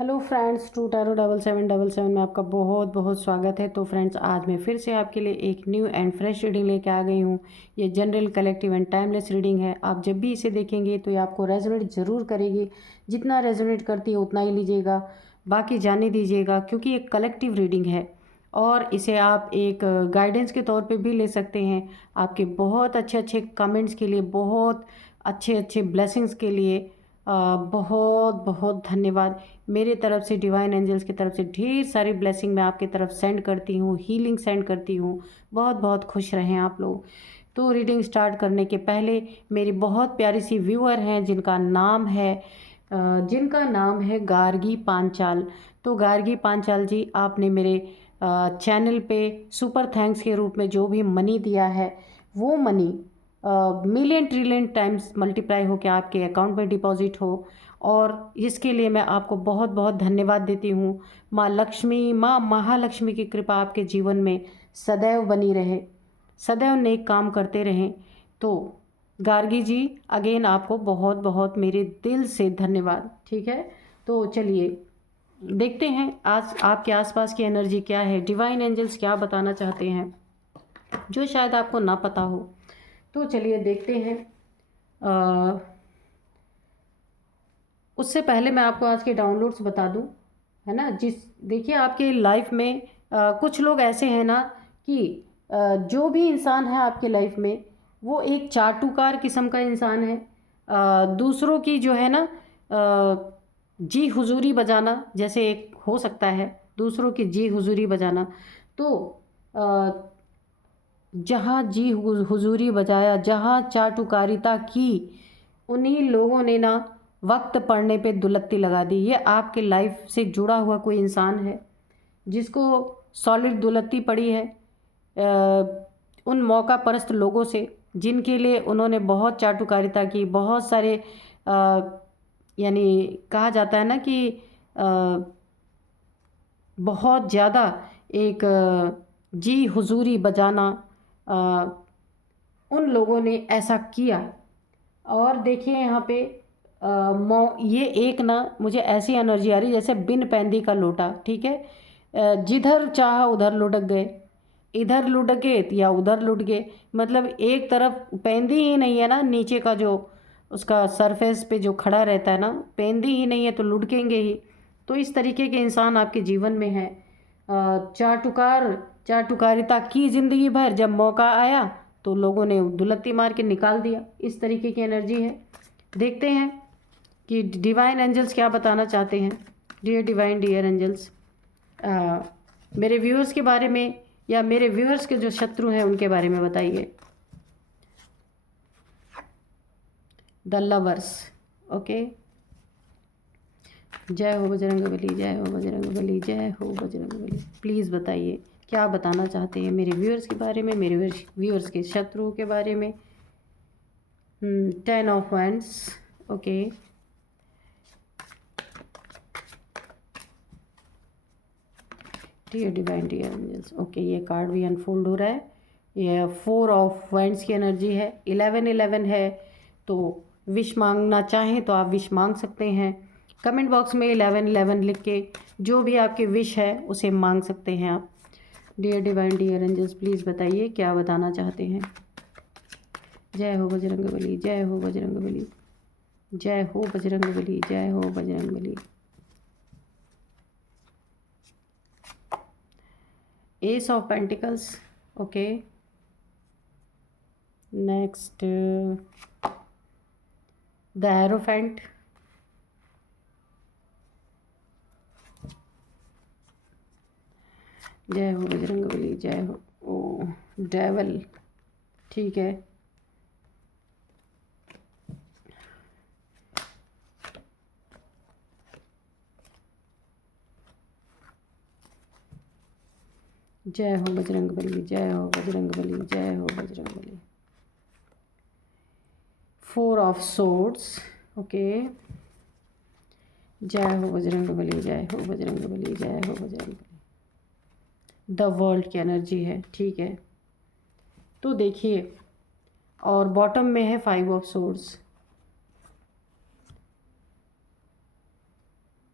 Hello friends, to tarot 7777 में आपका बहुत बहुत स्वागत है। तो फ्रेंड्स, आज मैं फिर से आपके लिए एक न्यू एंड फ्रेश रीडिंग लेके आ गई हूँ। ये general, collective and timeless reading है। आप जब भी इसे देखेंगे तो ये आपको रेजोनेट ज़रूर करेगी। जितना रेजोनेट करती है उतना ही लीजिएगा, बाकी जाने दीजिएगा, क्योंकि एक कलेक्टिव रीडिंग है और इसे आप एक गाइडेंस के तौर पर भी ले सकते हैं। आपके बहुत अच्छे अच्छे कमेंट्स के लिए, बहुत अच्छे अच्छे ब्लेसिंग्स के लिए बहुत बहुत धन्यवाद। मेरे तरफ से, डिवाइन एंजल्स की तरफ से ढेर सारी ब्लेसिंग मैं आपकी तरफ सेंड करती हूँ, हीलिंग सेंड करती हूँ। बहुत बहुत खुश रहें आप लोग। तो रीडिंग स्टार्ट करने के पहले मेरी बहुत प्यारी सी व्यूअर हैं जिनका नाम है गार्गी पांचाल। तो गार्गी पांचाल जी, आपने मेरे चैनल पे सुपर थैंक्स के रूप में जो भी मनी दिया है, वो money million trillion times multiply हो के आपके अकाउंट में डिपॉजिट हो, और इसके लिए मैं आपको बहुत बहुत धन्यवाद देती हूँ। माँ लक्ष्मी, माँ महालक्ष्मी की कृपा आपके जीवन में सदैव बनी रहे, सदैव नेक काम करते रहें। तो गार्गी जी, अगेन आपको बहुत बहुत मेरे दिल से धन्यवाद। ठीक है, तो चलिए देखते हैं आज आपके आसपास की एनर्जी क्या है, डिवाइन एंजल्स क्या बताना चाहते हैं जो शायद आपको ना पता हो। तो चलिए देखते हैं। उससे पहले मैं आपको आज के डाउनलोड्स बता दूं, है ना। देखिए, आपके लाइफ में कुछ लोग ऐसे हैं ना कि जो भी इंसान है आपके लाइफ में, वो एक चाटुकार किस्म का इंसान है। दूसरों की जो है ना, जी हुजूरी बजाना जैसे एक हो सकता है, दूसरों की जी हुजूरी बजाना। तो जहाँ जी हुजूरी बजाया, जहाँ चाटुकारिता की, उन्हीं लोगों ने ना वक्त पड़ने पे दुलत्ती लगा दी। ये आपके लाइफ से जुड़ा हुआ कोई इंसान है जिसको सॉलिड दुलत्ती पड़ी है उन मौका परस्त लोगों से, जिनके लिए उन्होंने बहुत चाटुकारिता की, बहुत सारे यानी कहा जाता है ना कि बहुत ज़्यादा एक जी हुजूरी बजाना, उन लोगों ने ऐसा किया। और देखिए यहाँ पे ये एक ना मुझे ऐसी एनर्जी आ रही जैसे बिन पैंदी का लोटा। ठीक है, जिधर चाहा उधर लुढ़क गए, इधर लुढ़क गए या उधर लुढ़क गए। मतलब एक तरफ पैंदी ही नहीं है ना, नीचे का जो उसका सरफेस पे जो खड़ा रहता है ना, पैंदी ही नहीं है तो लुढ़केंगे ही। तो इस तरीके के इंसान आपके जीवन में है। चाटुकारिता की ज़िंदगी भर, जब मौका आया तो लोगों ने दुलत्ती मार के निकाल दिया। इस तरीके की एनर्जी है। देखते हैं कि डिवाइन एंजल्स क्या बताना चाहते हैं। डियर डिवाइन, डियर एंजल्स, मेरे व्यूअर्स के बारे में, या मेरे व्यूअर्स के जो शत्रु हैं उनके बारे में बताइए। The lovers, okay. जय हो बजरंगबली, जय हो बजरंगबली, जय हो बजरंगबली। प्लीज़ बताइए क्या बताना चाहते हैं मेरे व्यूअर्स के बारे में, मेरे व्यूअर्स के शत्रुओं के बारे में। 10 of wands, okay. Dear divine, dear angels, okay. ये कार्ड भी अनफोल्ड हो रहा है। ये 4 ऑफ वैंड्स की एनर्जी है। 11 है, तो विश मांगना चाहें तो आप विश मांग सकते हैं। कमेंट बॉक्स में 11 लिख के जो भी आपकी विश है उसे मांग सकते हैं आप। Dear divine, dear angels, please बताइए क्या बताना चाहते हैं। जय हो बजरंगबली, जय हो बजरंगबली, जय हो बजरंगबली, जय हो Bajrangbali. Ace of pentacles, okay. Next the hierophant, जय हो बजरंगबली, जय हो। ओ डेवल, ठीक है। जय हो बजरंगबली, जय हो बजरंगबली, जय हो बजरंगबली। 4 of swords, okay. जय हो बजरंगबली, जय हो बजरंगबली, जय हो बजरंगबली। द वर्ल्ड की एनर्जी है, ठीक है। तो देखिए, और बॉटम में है 5 ऑफ सोर्ड्स।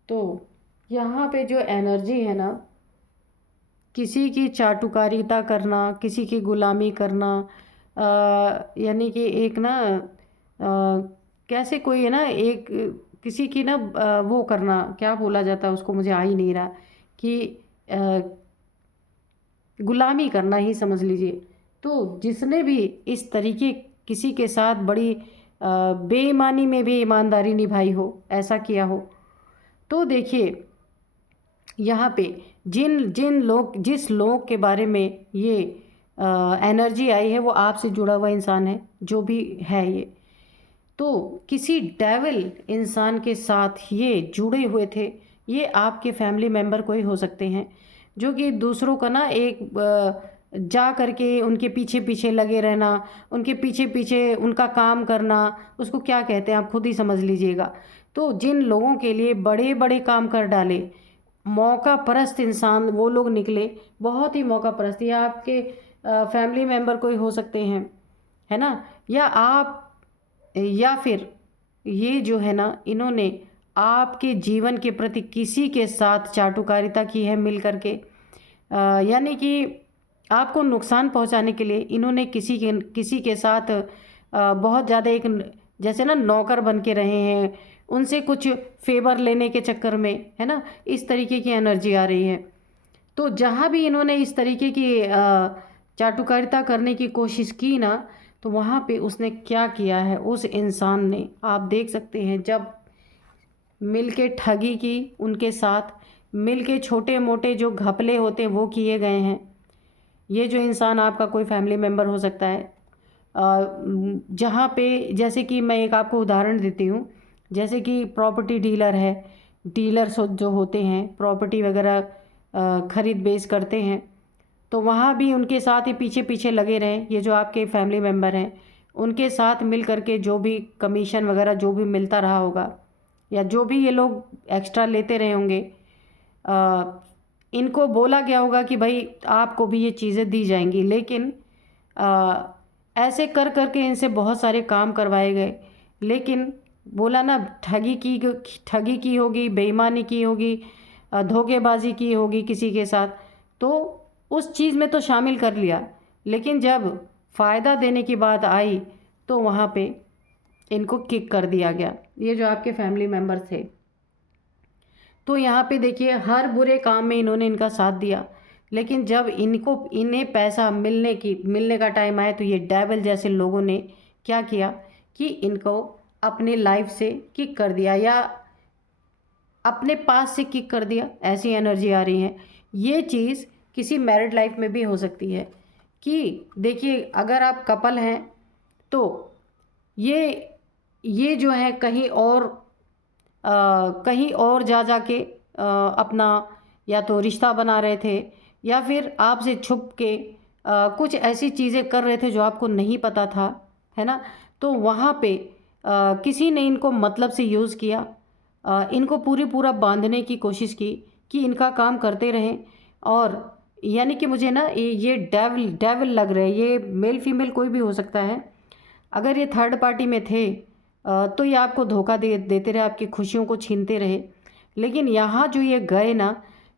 तो यहाँ पे जो एनर्जी है ना, किसी की चाटुकारिता करना, किसी की गुलामी करना, यानी कि एक ना कैसे कोई है ना, एक किसी की ना वो करना, क्या बोला जाता है उसको, मुझे आ ही नहीं रहा, कि अ, गुलामी करना ही समझ लीजिए। तो जिसने भी इस तरीके किसी के साथ बड़ी बेईमानी में भी ईमानदारी निभाई हो, ऐसा किया हो, तो देखिए यहाँ पे जिन जिन लोग जिस लोग के बारे में ये एनर्जी आई है, वो आपसे जुड़ा हुआ इंसान है, जो भी है ये। तो किसी डेविल इंसान के साथ ये जुड़े हुए थे। ये आपके फैमिली मेम्बर कोई हो सकते हैं, जो कि दूसरों का ना एक जा करके उनके पीछे पीछे लगे रहना, उनके पीछे पीछे उनका काम करना, उसको क्या कहते हैं आप खुद ही समझ लीजिएगा। तो जिन लोगों के लिए बड़े बड़े काम कर डाले, मौका परस्त इंसान वो लोग निकले, बहुत ही मौका परस्त। या आपके फैमिली मेम्बर कोई हो सकते हैं, है ना, या आप, या फिर ये जो है ना, इन्होंने आपके जीवन के प्रति किसी के साथ चाटुकारिता की है मिल करके, यानी कि आपको नुकसान पहुंचाने के लिए इन्होंने किसी के साथ बहुत ज़्यादा एक जैसे ना नौकर बन के रहे हैं, उनसे कुछ फेवर लेने के चक्कर में, है ना, इस तरीके की एनर्जी आ रही है। तो जहाँ भी इन्होंने इस तरीके की चाटुकारिता करने की कोशिश की ना, तो वहाँ पे उसने क्या किया है, उस इंसान ने, आप देख सकते हैं, जब मिल के ठगी की उनके साथ, मिल के छोटे मोटे जो घपले होते वो किए गए हैं। ये जो इंसान आपका कोई फैमिली मेम्बर हो सकता है, जहाँ पे, जैसे कि मैं एक आपको उदाहरण देती हूँ, जैसे कि प्रॉपर्टी डीलर है, डीलर्स जो होते हैं प्रॉपर्टी वगैरह खरीद बेच करते हैं, तो वहाँ भी उनके साथ ही पीछे पीछे लगे रहें। ये जो आपके फैमिली मेम्बर हैं, उनके साथ मिल करके जो भी कमीशन वगैरह जो भी मिलता रहा होगा, या जो भी ये लोग एक्स्ट्रा लेते रहे होंगे, इनको बोला गया होगा कि भाई आपको भी ये चीज़ें दी जाएंगी, लेकिन आ, ऐसे कर करके इनसे बहुत सारे काम करवाए गए। लेकिन बोला ना, ठगी की होगी, बेईमानी की होगी, धोखेबाजी की होगी किसी के साथ, तो उस चीज़ में तो शामिल कर लिया, लेकिन जब फ़ायदा देने की बात आई, तो वहाँ पे इनको किक कर दिया गया। ये जो आपके फैमिली मेम्बर थे, तो यहाँ पे देखिए हर बुरे काम में इन्होंने इनका साथ दिया, लेकिन जब इन्हें पैसा मिलने का टाइम आया, तो ये डेविल जैसे लोगों ने क्या किया कि इनको अपने लाइफ से किक कर दिया, या अपने पास से किक कर दिया। ऐसी एनर्जी आ रही है। ये चीज़ किसी मैरिड लाइफ में भी हो सकती है, कि देखिए अगर आप कपल हैं, तो ये जो है कहीं और जा के अपना या तो रिश्ता बना रहे थे, या फिर आपसे छुप के कुछ ऐसी चीज़ें कर रहे थे जो आपको नहीं पता था, है ना। तो वहाँ पे किसी ने इनको मतलब से यूज़ किया, इनको पूरा बांधने की कोशिश की कि इनका काम करते रहें। और यानी कि मुझे ना ये डेविल डेविल लग रहे हैं। ये मेल फीमेल कोई भी हो सकता है। अगर ये थर्ड पार्टी में थे, तो ये आपको धोखा देते रहे, आपकी खुशियों को छीनते रहे। लेकिन यहाँ जो ये गए ना,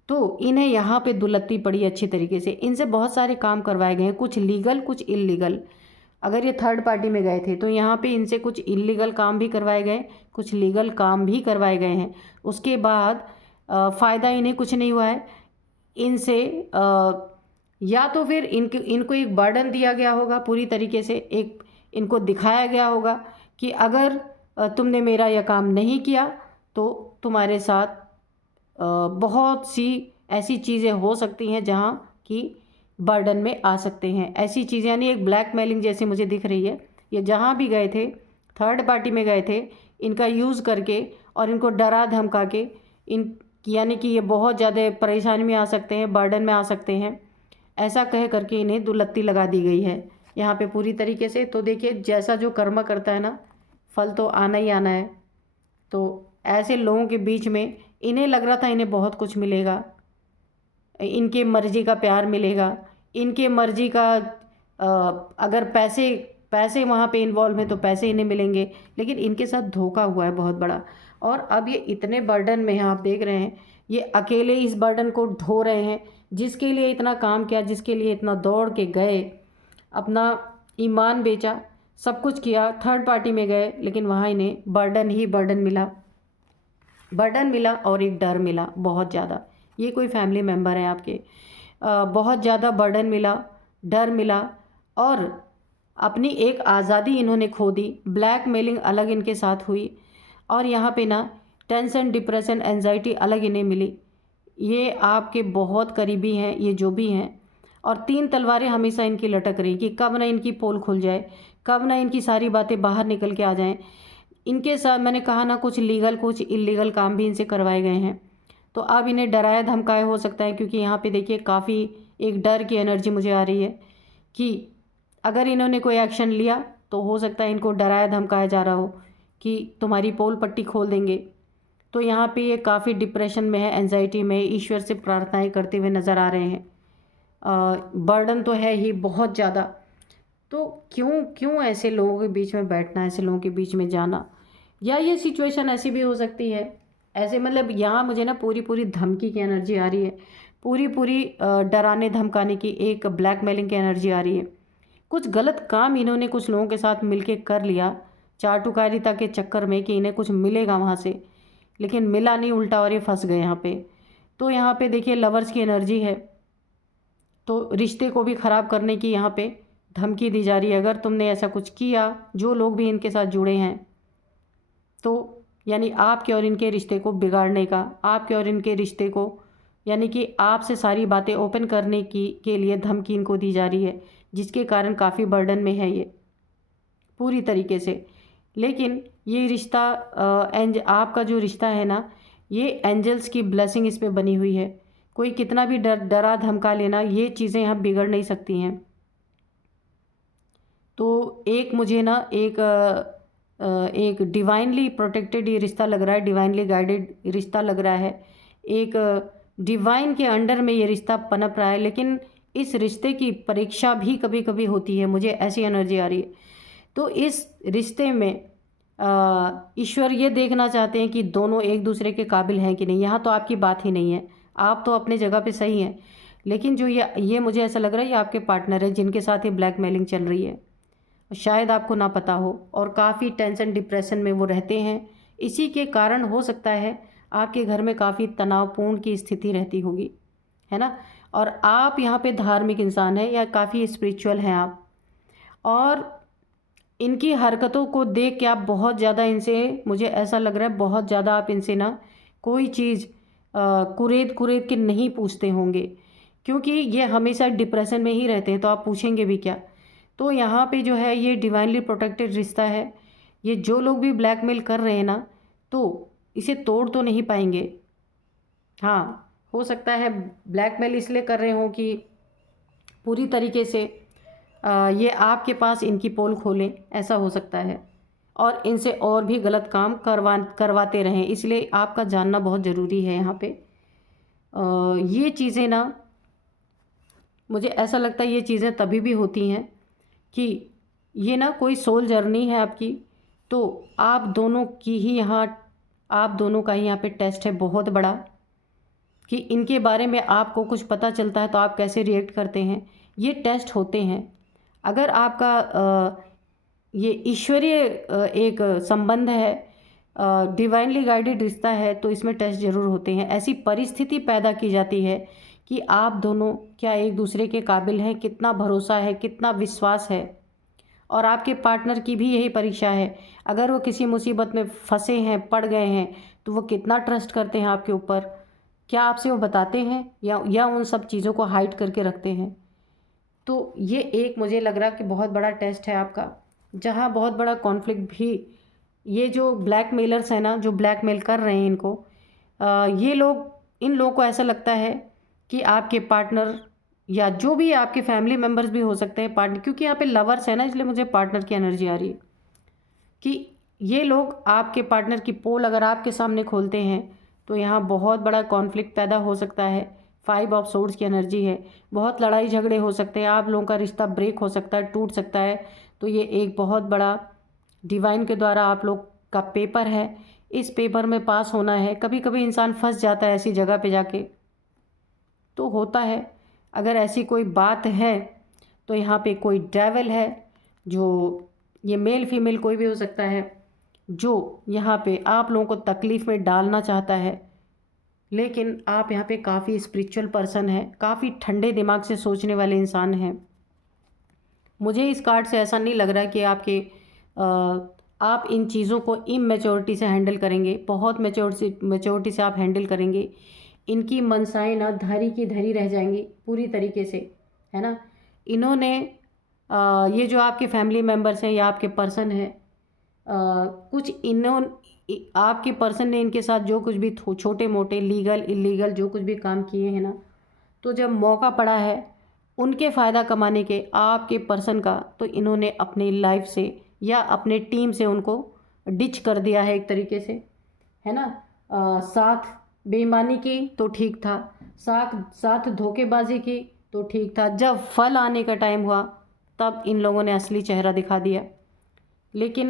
तो इन्हें यहाँ पे दुलत्ती पड़ी अच्छी तरीके से। इनसे बहुत सारे काम करवाए गए हैं, कुछ लीगल कुछ इल्लीगल। अगर ये थर्ड पार्टी में गए थे, तो यहाँ पे इनसे कुछ इल्लीगल काम भी करवाए गए, कुछ लीगल काम भी करवाए गए हैं। उसके बाद फ़ायदा इन्हें कुछ नहीं हुआ है इनसे। या तो फिर इनको एक बर्डन दिया गया होगा, पूरी तरीके से एक इनको दिखाया गया होगा कि अगर तुमने मेरा यह काम नहीं किया, तो तुम्हारे साथ बहुत सी ऐसी चीज़ें हो सकती हैं जहाँ की बर्डन में आ सकते हैं। ऐसी चीज़ें, यानी एक ब्लैकमेलिंग जैसी मुझे दिख रही है। ये जहाँ भी गए थे, थर्ड पार्टी में गए थे, इनका यूज़ करके और इनको डरा धमका के, इन यानी कि ये बहुत ज़्यादा परेशानी में आ सकते हैं, बर्डन में आ सकते हैं, ऐसा कह करके इन्हें दुलत्ती लगा दी गई है यहाँ पे पूरी तरीके से। तो देखिए जैसा जो कर्म करता है ना, फल तो आना ही आना है। तो ऐसे लोगों के बीच में इन्हें लग रहा था इन्हें बहुत कुछ मिलेगा, इनके मर्जी का प्यार मिलेगा, इनके मर्जी का अगर पैसे पैसे वहाँ पे इन्वॉल्व हैं तो पैसे इन्हें मिलेंगे, लेकिन इनके साथ धोखा हुआ है बहुत बड़ा। और अब ये इतने बर्डन में हैं, आप देख रहे हैं ये अकेले इस बर्डन को ढो रहे हैं। जिसके लिए इतना काम किया, जिसके लिए इतना दौड़ के गए, अपना ईमान बेचा, सब कुछ किया, थर्ड पार्टी में गए, लेकिन वहाँ इन्हें बर्डन ही बर्डन मिला। बर्डन मिला और एक डर मिला बहुत ज़्यादा। ये कोई फैमिली मेम्बर है आपके, बहुत ज़्यादा बर्डन मिला, डर मिला, और अपनी एक आज़ादी इन्होंने खो दी। ब्लैकमेलिंग अलग इनके साथ हुई, और यहाँ पे ना टेंशन, डिप्रेशन, एंजाइटी अलग इन्हें मिली। ये आपके बहुत करीबी हैं ये जो भी हैं, और 3 तलवारें हमेशा इनकी लटक रही कि कब ना इनकी पोल खुल जाए, कब ना इनकी सारी बातें बाहर निकल के आ जाएं। इनके साथ मैंने कहा ना, कुछ लीगल कुछ इलीगल काम भी इनसे करवाए गए हैं। तो अब इन्हें डराया धमकाया हो सकता है, क्योंकि यहाँ पे देखिए काफ़ी एक डर की एनर्जी मुझे आ रही है कि अगर इन्होंने कोई एक्शन लिया तो हो सकता है इनको डराया धमकाया जा रहा हो कि तुम्हारी पोल पट्टी खोल देंगे। तो यहाँ पे ये काफ़ी डिप्रेशन में है, एंजाइटी में, ईश्वर से प्रार्थनाएं करते हुए नज़र आ रहे हैं। बर्डन तो है ही बहुत ज़्यादा। तो क्यों क्यों ऐसे लोगों के बीच में बैठना, ऐसे लोगों के बीच में जाना? या ये सिचुएशन ऐसी भी हो सकती है, ऐसे मतलब यहाँ मुझे ना पूरी पूरी धमकी की एनर्जी आ रही है, पूरी पूरी डराने धमकाने की, एक ब्लैकमेलिंग की एनर्जी आ रही है। कुछ गलत काम इन्होंने कुछ लोगों के साथ मिलके कर लिया चाटुकारिता के चक्कर में कि इन्हें कुछ मिलेगा वहाँ से, लेकिन मिला नहीं, उल्टा और ये फंस गए यहाँ पे। तो यहाँ पे देखिए लवर्स की एनर्जी है, तो रिश्ते को भी ख़राब करने की यहाँ पे धमकी दी जा रही है। अगर तुमने ऐसा कुछ किया, जो लोग भी इनके साथ जुड़े हैं, तो यानी आपके और इनके रिश्ते को बिगाड़ने का, आपके और इनके रिश्ते को यानी कि आपसे सारी बातें ओपन करने की के लिए धमकी इनको दी जा रही है, जिसके कारण काफ़ी बर्डन में है ये पूरी तरीके से। लेकिन ये रिश्ता आपका जो रिश्ता है ना, ये एंजल्स की ब्लेसिंग इस पे बनी हुई है। कोई कितना भी डरा धमका लेना, ये चीज़ें यहाँ बिगड़ नहीं सकती हैं। तो एक मुझे ना एक डिवाइनली प्रोटेक्टेड ये रिश्ता लग रहा है, डिवाइनली गाइडेड रिश्ता लग रहा है, एक डिवाइन के अंडर में ये रिश्ता पनप रहा है। लेकिन इस रिश्ते की परीक्षा भी कभी कभी होती है, मुझे ऐसी एनर्जी आ रही है। तो इस रिश्ते में ईश्वर ये देखना चाहते हैं कि दोनों एक दूसरे के काबिल हैं कि नहीं। यहाँ तो आपकी बात ही नहीं है, आप तो अपने जगह पे सही हैं, लेकिन जो ये मुझे ऐसा लग रहा है ये आपके पार्टनर है जिनके साथ ये ब्लैकमेलिंग चल रही है, शायद आपको ना पता हो, और काफ़ी टेंशन डिप्रेशन में वो रहते हैं। इसी के कारण हो सकता है आपके घर में काफ़ी तनावपूर्ण की स्थिति रहती होगी, है ना। और आप यहाँ पे धार्मिक इंसान हैं या काफ़ी स्पिरिचुअल हैं आप, और इनकी हरकतों को देख के आप बहुत ज़्यादा इनसे, मुझे ऐसा लग रहा है बहुत ज़्यादा आप इनसे ना कोई चीज़ कुरेद कुरेद के नहीं पूछते होंगे, क्योंकि ये हमेशा डिप्रेशन में ही रहते हैं, तो आप पूछेंगे भी क्या। तो यहाँ पे जो है ये डिवाइनली प्रोटेक्टेड रिश्ता है। ये जो लोग भी ब्लैकमेल कर रहे हैं ना, तो इसे तोड़ तो नहीं पाएंगे। हाँ, हो सकता है ब्लैकमेल इसलिए कर रहे हों कि पूरी तरीके से ये आपके पास इनकी पोल खोलें, ऐसा हो सकता है, और इनसे और भी गलत काम करवाते रहें। इसलिए आपका जानना बहुत ज़रूरी है यहाँ पे। ये चीज़ें ना, मुझे ऐसा लगता है ये चीज़ें तभी भी होती हैं कि ये ना कोई सोल जर्नी है आपकी, तो आप दोनों की ही यहाँ, आप दोनों का ही यहाँ पे टेस्ट है बहुत बड़ा, कि इनके बारे में आपको कुछ पता चलता है तो आप कैसे रिएक्ट करते हैं। ये टेस्ट होते हैं। अगर आपका ये ईश्वरीय एक संबंध है, डिवाइनली गाइडेड रिश्ता है, तो इसमें टेस्ट ज़रूर होते हैं। ऐसी परिस्थिति पैदा की जाती है कि आप दोनों क्या एक दूसरे के काबिल हैं, कितना भरोसा है, कितना विश्वास है। और आपके पार्टनर की भी यही परीक्षा है। अगर वो किसी मुसीबत में फंसे हैं, पड़ गए हैं, तो वो कितना ट्रस्ट करते हैं आपके ऊपर, क्या आपसे वो बताते हैं या उन सब चीज़ों को हाइड करके रखते हैं। तो ये एक मुझे लग रहा कि बहुत बड़ा टेस्ट है आपका, जहाँ बहुत बड़ा कॉन्फ्लिक्ट भी, ये जो ब्लैकमेलर्स हैं ना, जो ब्लैकमेल कर रहे हैं इनको, ये लोग, इन लोगों को ऐसा लगता है कि आपके पार्टनर या जो भी आपके फैमिली मेम्बर्स भी हो सकते हैं पार्टनर, क्योंकि यहाँ पे लवर्स है ना, इसलिए मुझे पार्टनर की एनर्जी आ रही है कि ये लोग आपके पार्टनर की पोल अगर आपके सामने खोलते हैं तो यहाँ बहुत बड़ा कॉन्फ्लिक्ट पैदा हो सकता है। 5 ऑफ सोर्ड्स की एनर्जी है, बहुत लड़ाई झगड़े हो सकते हैं, आप लोगों का रिश्ता ब्रेक हो सकता है, टूट सकता है, तो ये एक बहुत बड़ा डिवाइन के द्वारा आप लोग का पेपर है। इस पेपर में पास होना है। कभी कभी इंसान फंस जाता है ऐसी जगह पे जाके, तो होता है। अगर ऐसी कोई बात है तो यहाँ पे कोई डेविल है, जो ये मेल फीमेल कोई भी हो सकता है, जो यहाँ पे आप लोगों को तकलीफ़ में डालना चाहता है। लेकिन आप यहाँ पे काफ़ी स्पिरिचुअल पर्सन है, काफ़ी ठंडे दिमाग से सोचने वाले इंसान हैं। मुझे इस कार्ड से ऐसा नहीं लग रहा कि आप इन चीज़ों को इमेच्योरिटी से हैंडल करेंगे। बहुत मैच्योरिटी से आप हैंडल करेंगे। इनकी मनसाएं ना धरी की धरी रह जाएंगी पूरी तरीके से, है ना। इन्होंने ये जो आपके फैमिली मेम्बर्स हैं या आपके पर्सन हैं, कुछ आपके पर्सन ने इनके साथ जो कुछ भी छोटे मोटे लीगल इलीगल जो कुछ भी काम किए हैं ना, तो जब मौका पड़ा है उनके फ़ायदा कमाने के आपके पर्सन का, तो इन्होंने अपनी लाइफ से या अपने टीम से उनको डिच कर दिया है एक तरीके से, है ना। साथ बेईमानी की तो ठीक था, साथ धोखेबाजी की तो ठीक था, जब फल आने का टाइम हुआ तब इन लोगों ने असली चेहरा दिखा दिया। लेकिन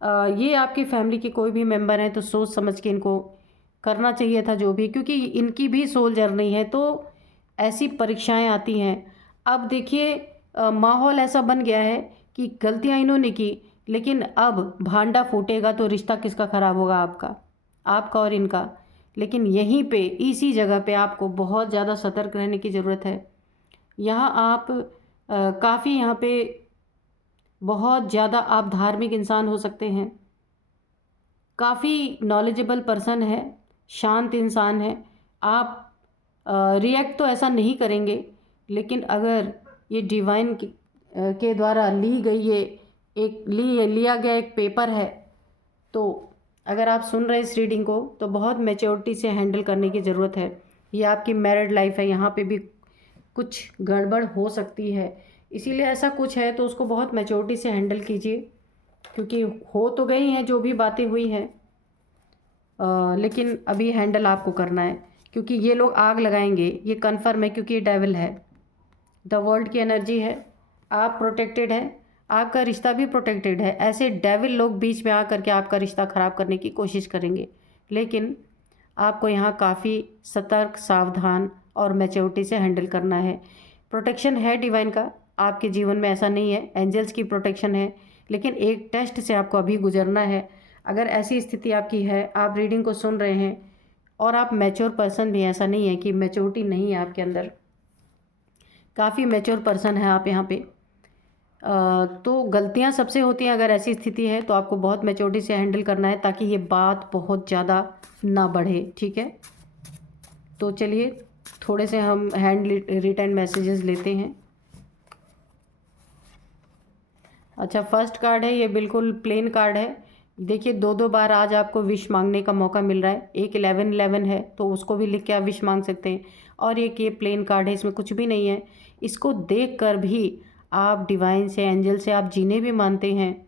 ये आपकी फैमिली के कोई भी मेंबर हैं तो सोच समझ के इनको करना चाहिए था जो भी, क्योंकि इनकी भी सोल जर्नी है, तो ऐसी परीक्षाएं आती हैं। अब देखिए माहौल ऐसा बन गया है कि गलतियां इन्होंने की, लेकिन अब भांडा फूटेगा तो रिश्ता किसका ख़राब होगा, आपका और इनका। लेकिन यहीं पे इसी जगह पे आपको बहुत ज़्यादा सतर्क रहने की ज़रूरत है। यहाँ आप काफ़ी यहाँ पे बहुत ज़्यादा आप धार्मिक इंसान हो सकते हैं, काफ़ी नॉलेजेबल पर्सन है, शांत इंसान है। आप रिएक्ट तो ऐसा नहीं करेंगे, लेकिन अगर ये डिवाइन के द्वारा ली गई लिया गया एक पेपर है, तो अगर आप सुन रहे हैं इस रीडिंग को तो बहुत मैच्योरिटी से हैंडल करने की ज़रूरत है। ये आपकी मैरिड लाइफ है, यहाँ पे भी कुछ गड़बड़ हो सकती है, इसीलिए ऐसा कुछ है तो उसको बहुत मैच्योरिटी से हैंडल कीजिए, क्योंकि हो तो गई हैं जो भी बातें हुई हैं, लेकिन अभी हैंडल आपको करना है, क्योंकि ये लोग आग लगाएंगे, ये कन्फर्म है, क्योंकि ये डेविल है, द वर्ल्ड की एनर्जी है। आप प्रोटेक्टेड है, आपका रिश्ता भी प्रोटेक्टेड है। ऐसे डेविल लोग बीच में आकर के आपका रिश्ता ख़राब करने की कोशिश करेंगे, लेकिन आपको यहाँ काफ़ी सतर्क, सावधान और मैच्योरिटी से हैंडल करना है। प्रोटेक्शन है डिवाइन का आपके जीवन में, ऐसा नहीं है, एंजल्स की प्रोटेक्शन है, लेकिन एक टेस्ट से आपको अभी गुजरना है। अगर ऐसी स्थिति आपकी है, आप रीडिंग को सुन रहे हैं और आप मैच्योर पर्सन भी हैं, ऐसा नहीं है कि मैच्योरिटी नहीं है आपके अंदर, काफ़ी मैच्योर पर्सन है आप यहाँ पे। तो गलतियाँ सबसे होती हैं, अगर ऐसी स्थिति है तो आपको बहुत मैच्योरिटी से हैंडल करना है, ताकि ये बात बहुत ज़्यादा ना बढ़े, ठीक है। तो चलिए थोड़े से हम हैंड रिटन मैसेजेस लेते हैं। अच्छा, फर्स्ट कार्ड है, ये बिल्कुल प्लेन कार्ड है। देखिए 2-2 बार आज आपको विश मांगने का मौका मिल रहा है। एक 11-11 है तो उसको भी लिख के आप विश मांग सकते हैं, और एक ये प्लेन कार्ड है, इसमें कुछ भी नहीं है। इसको देख कर भी आप डिवाइन से, एंजल से आप जिन्हें भी मानते हैं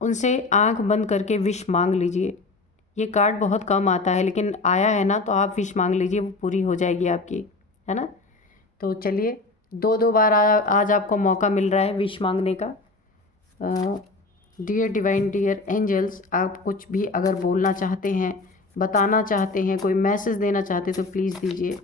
उनसे आंख बंद करके विश मांग लीजिए। ये कार्ड बहुत कम आता है, लेकिन आया है ना, तो आप विश मांग लीजिए, वो पूरी हो जाएगी आपकी, है ना। तो चलिए 2-2 बार आज आपको मौका मिल रहा है विश मांगने का। डियर डिवाइन, डियर एंजल्स, आप कुछ भी अगर बोलना चाहते हैं, बताना चाहते हैं, कोई मैसेज देना चाहते हैं तो प्लीज़ दीजिए।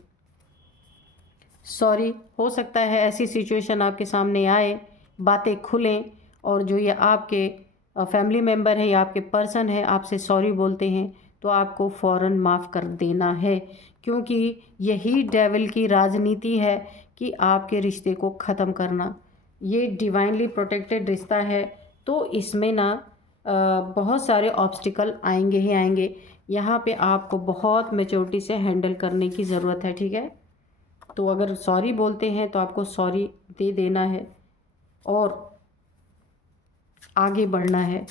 सॉरी, हो सकता है ऐसी सिचुएशन आपके सामने आए, बातें खुलें, और जो ये आपके फैमिली मेम्बर है या आपके पर्सन है आपसे सॉरी बोलते हैं, तो आपको फ़ौरन माफ़ कर देना है, क्योंकि यही डेविल की राजनीति है कि आपके रिश्ते को ख़त्म करना। ये डिवाइनली प्रोटेक्टेड रिश्ता है, तो इसमें ना बहुत सारे ऑब्स्टिकल आएंगे ही आएंगे। यहाँ पे आपको बहुत मैच्योरिटी से हैंडल करने की ज़रूरत है, ठीक है। तो अगर सॉरी बोलते हैं तो आपको सॉरी दे देना है और आगे बढ़ना है।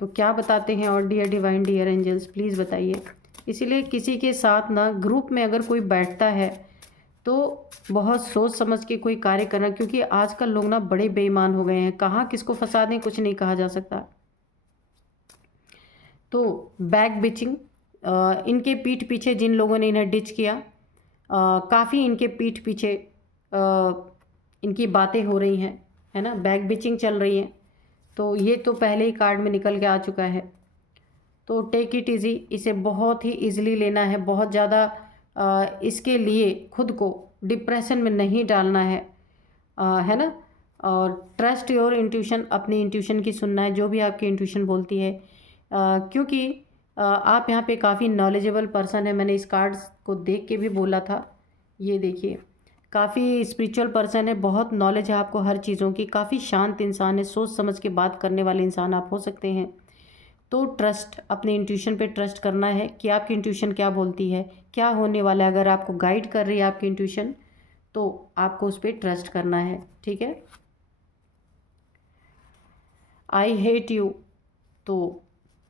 तो क्या बताते हैं और dear divine, dear angels, please बताइए। इसीलिए किसी के साथ ना ग्रुप में अगर कोई बैठता है तो बहुत सोच समझ के कोई कार्य करना, क्योंकि आजकल लोग ना बड़े बेईमान हो गए हैं, कहाँ किसको फंसा दें कुछ नहीं कहा जा सकता। तो बैक बिचिंग, इनके पीठ पीछे जिन लोगों ने इन्हें डिच किया, काफ़ी इनके पीठ पीछे इनकी बातें हो रही हैं, है ना, बैक बिचिंग चल रही है। तो ये तो पहले ही कार्ड में निकल के आ चुका है। तो टेक इट इजी, इसे बहुत ही इजीली लेना है, बहुत ज़्यादा इसके लिए खुद को डिप्रेशन में नहीं डालना है ना। और ट्रस्ट योर इंट्यूशन, अपनी इंट्यूशन की सुनना है, जो भी आपकी इंट्यूशन बोलती है, क्योंकि आप यहाँ पे काफ़ी नॉलेजेबल पर्सन है। मैंने इस कार्ड्स को देख के भी बोला था। ये देखिए, काफ़ी स्पिरिचुअल पर्सन है, बहुत नॉलेज है आपको हर चीज़ों की, काफ़ी शांत इंसान है, सोच समझ के बात करने वाले इंसान आप हो सकते हैं। तो ट्रस्ट, अपने इंट्यूशन पे ट्रस्ट करना है कि आपकी इंट्यूशन क्या बोलती है, क्या होने वाला है। अगर आपको गाइड कर रही है आपकी इंट्यूशन, तो आपको उस पर ट्रस्ट करना है, ठीक है। आई हेट यू, तो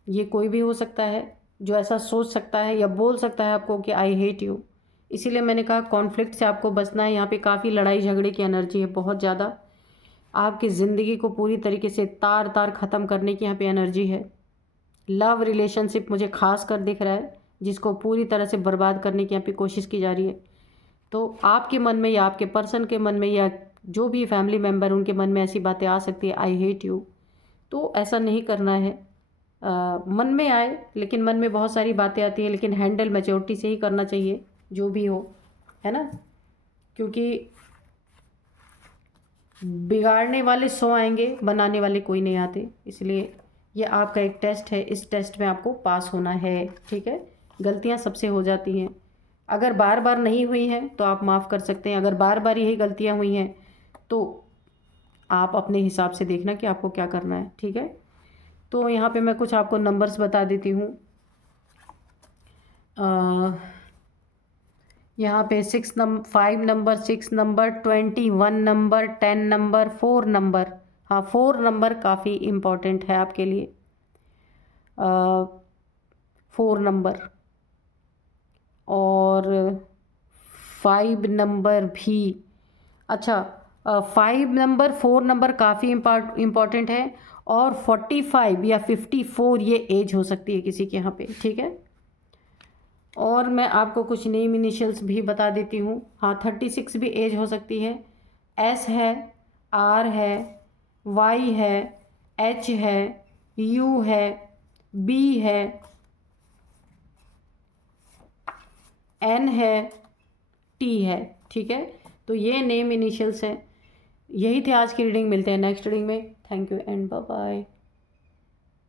ये कोई भी हो सकता है जो ऐसा सोच सकता है या बोल सकता है आपको कि आई हेट यू। इसीलिए मैंने कहा कॉन्फ्लिक्ट से आपको बचना है। यहाँ पे काफ़ी लड़ाई झगड़े की एनर्जी है, बहुत ज़्यादा। आपकी ज़िंदगी को पूरी तरीके से तार तार ख़त्म करने की यहाँ पे एनर्जी है। लव रिलेशनशिप मुझे खास कर दिख रहा है, जिसको पूरी तरह से बर्बाद करने की यहाँ पे कोशिश की जा रही है। तो आपके मन में या आपके पर्सन के मन में या जो भी फैमिली मेम्बर, उनके मन में ऐसी बातें आ सकती है, आई हेट यू। तो ऐसा नहीं करना है। मन में आए, लेकिन मन में बहुत सारी बातें आती हैं, लेकिन हैंडल मैच्योरिटी से ही करना चाहिए, जो भी हो, है ना। क्योंकि बिगाड़ने वाले 100 आएंगे, बनाने वाले कोई नहीं आते। इसलिए ये आपका एक टेस्ट है, इस टेस्ट में आपको पास होना है, ठीक है। गलतियां सबसे हो जाती हैं, अगर बार बार नहीं हुई हैं तो आप माफ़ कर सकते हैं। अगर बार बार यही गलतियां हुई हैं तो आप अपने हिसाब से देखना कि आपको क्या करना है, ठीक है। तो यहाँ पे मैं कुछ आपको नंबर्स बता देती हूँ। यहाँ पे 5 number, 6 number, 21 number, 10 number, 4 number. हाँ, 4 नंबर काफ़ी इम्पोर्टेंट है आपके लिए। 4 नंबर और 5 नंबर भी अच्छा। 5 नंबर, 4 नंबर काफ़ी इम्पॉर्टेंट है। और 45 या 54 ये एज हो सकती है किसी के यहाँ पे, ठीक है। और मैं आपको कुछ नेम इनिशियल्स भी बता देती हूँ। हाँ, 36 भी एज हो सकती है। एस है, आर है, वाई है, एच है, यू है, बी है, एन है, टी है, ठीक है। तो ये नेम इनिशियल्स हैं। यही थे आज की रीडिंग, मिलते हैं नेक्स्ट रीडिंग में। Thank you and bye bye.